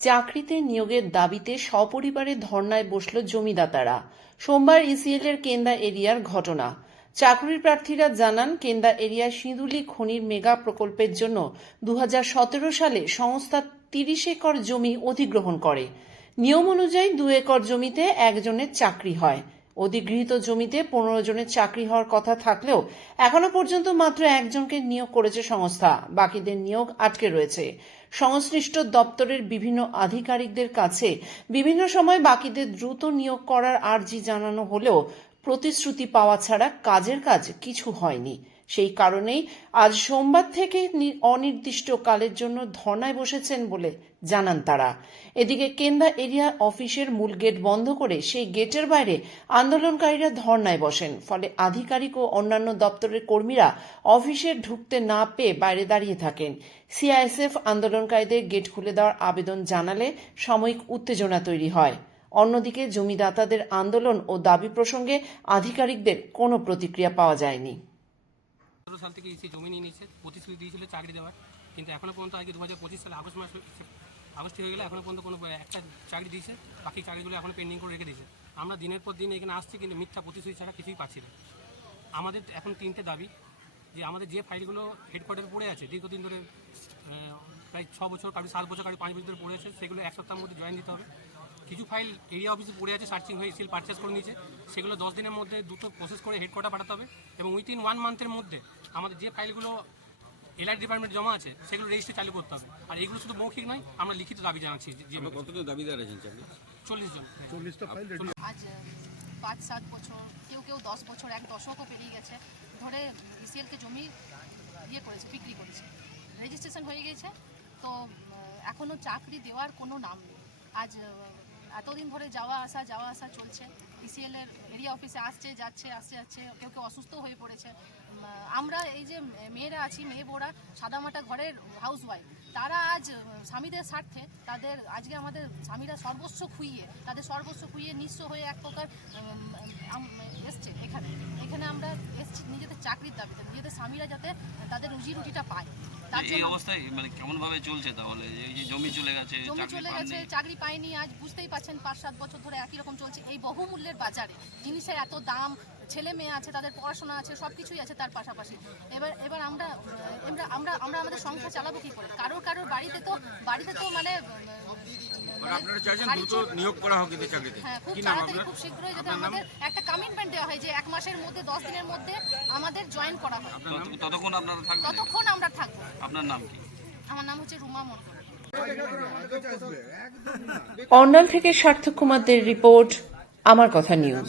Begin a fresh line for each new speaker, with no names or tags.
চাকরিতে নিয়োগের দাবিতে সপরিবারে ধর্নায় বসল জমিদাতারা। সোমবার ইসিএল এর কেন্দা এরিয়ার ঘটনা। চাকরির প্রার্থীরা জানান, কেন্দা এরিয়ার সিঁদুলি, খনির মেগা প্রকল্পের জন্য দু হাজার সতেরো সালে সংস্থা তিরিশ একর জমি অধিগ্রহণ করে। নিয়ম অনুযায়ী দু একর জমিতে একজনের চাকরি হয়। অধিগৃহীত জমিতে পনেরো জনের চাকরি হওয়ার কথা থাকলেও এখনও পর্যন্ত মাত্র একজনকে নিয়োগ করেছে সংস্থা। বাকিদের নিয়োগ আটকে রয়েছে। সংশ্লিষ্ট দপ্তরের বিভিন্ন আধিকারিকদের কাছে বিভিন্ন সময় বাকিদের দ্রুত নিয়োগ করার আর্জি জানানো হলেও প্রতিশ্রুতি পাওয়া ছাড়া কাজের কাজ কিছু হয়নি। সেই কারণেই আজ সোমবার থেকে অনির্দিষ্টকালের জন্য ধর্নায় বসেছেন বলে জানান তারা। এদিকে কেন্দা এরিয়া অফিসের মূল গেট বন্ধ করে সেই গেটের বাইরে আন্দোলনকারীরা ধর্নায় বসেন। ফলে আধিকারিক ও অন্যান্য দপ্তরের কর্মীরা অফিসে ঢুকতে না পেয়ে বাইরে দাঁড়িয়ে থাকেন। সিআইএসএফ আন্দোলনকারীদের গেট খুলে দেওয়ার আবেদন জানালে সাময়িক উত্তেজনা তৈরি হয়। অন্যদিকে জমিদাতাদের আন্দোলন ও দাবি প্রসঙ্গে আধিকারিকদের কোনো প্রতিক্রিয়া পাওয়া যায়নি।
সতেরো সাল থেকে এসে জমি নিয়ে নিচ্ছে, প্রতিশ্রুতি দিয়েছিল চাকরি দেওয়ার। কিন্তু এখনও পর্যন্ত আজকে দু হাজার পঁচিশ সালে আগস্ট মাস আগস্ট হয়ে গেলে এখনও পর্যন্ত কোনো, একটা চাকরি দিয়েছে, বাকি চাকরিগুলো এখনও পেন্ডিং করে রেখে দিয়েছে। আমরা দিনের পর দিন এখানে আসছি, কিন্তু মিথ্যা প্রতিশ্রুতি ছাড়া কিছুই পাচ্ছি না। আমাদের এখন তিনটে দাবি, যে আমাদের যে ফাইলগুলো হেডকোয়ার্টারে পড়ে আছে, দীর্ঘদিন ধরে প্রায় ছ বছর কারও সাত বছর কারও পাঁচ বছর ধরে পড়ে আছে সেগুলো এক সপ্তাহের মধ্যে জয়েন দিতে হবে। কিছু ফাইল এরিয়া অফিসে পড়ে আছে সার্চিং হয়ে সিল পারচেস করে নিয়েছে। সেগুলো দশ দিনের মধ্যে দুটো প্রসেস করে হেডকোয়ার্টার পাঠাতে হবে এবং উইথিন ওয়ান মান্থের মধ্যে আমাদের যে ফাইলগুলো এলআই ডিপার্টমেন্ট জমা আছে সেগুলো রেজিস্ট্রি চালু করতে হবে। আর এগুলো শুধু মৌখিক নয় আমরা লিখিত দাবি জানাচ্ছি যে-
কতজন দাবিদার আছেন
চল্লিশ জন।
আজ পাঁচ সাত বছর কেউ কেউ দশ বছর এক দশকও পেরিয়ে গেছে। ধরে বিসিএলকে জমি ইয়ে করেছে বিক্রি করেছে। রেজিস্ট্রেশন হয়ে গেছে তো এখনও চাকরি দেওয়ার কোনো নাম নেই। আজ এতদিন ধরে যাওয়া আসা যাওয়া আসা চলছে। বিসিএল এর এরিয়া অফিসে আসছে, যাচ্ছে আসছে, যাচ্ছে, কেউ কেউ অসুস্থ হয়ে পড়েছে। আমরা এই যে মেয়েরা আছি, মেয়ে বোরা সাদামাটা ঘরের হাউস ওয়াইফ তারা আজ স্বামীদের স্বার্থে তাদের, আজকে আমাদের স্বামীরা সর্বস্ব খুইয়ে, তাদের সর্বস্ব খুইয়ে নিঃস্ব হয়ে এক প্রকার এসছে এখানে। এখানে আমরা এসছি নিজেদের চাকরির দাবিতে, নিজেদের স্বামীরা যাতে তাদের রুজি রুটিটা পায়।
এই অবস্থায় মানে কেমন ভাবে চলছে তাহলে? এই যে জমি চলে গেছে
জমি চলে গেছে চাকরি পায়নি আজ বুঝতেই পারছেন পাঁচ সাত বছর ধরে একই রকম চলছে। এই বহুমূল্যের বাজারে জিনিসের এত দাম ছেলে মেয়ে আছে তাদের পড়াশোনা আছে সব কিছুই আছে তার পাশাপাশি। এবার এবার আমরা আমরা আমরা আমাদের সংসার চালাবো কি করে? কারোর কারোর বাড়িতে তো বাড়িতে তো মানে
আপনারা চাইছেন দ্রুত নিয়োগ করা হোক এদের চাকরিতে।
হ্যাঁ খুব
কি নাম
তাড়াতাড়ি
আপনার?
খুব শীঘ্রই যাতে আমাদের একটা কমিটমেন্ট দেওয়া হয় যে এক মাসের মধ্যে দশ দিনের মধ্যে আমাদের জয়েন করা হয়।
ততক্ষণ আপনারা থাকবেন
ততক্ষণ আমরা থাকব।
আপনার নাম কি?
আমার নাম হচ্ছে রুমা
অন্ডাল থেকে সার্থক কুমারদের রিপোর্ট আমার কথা নিউজ।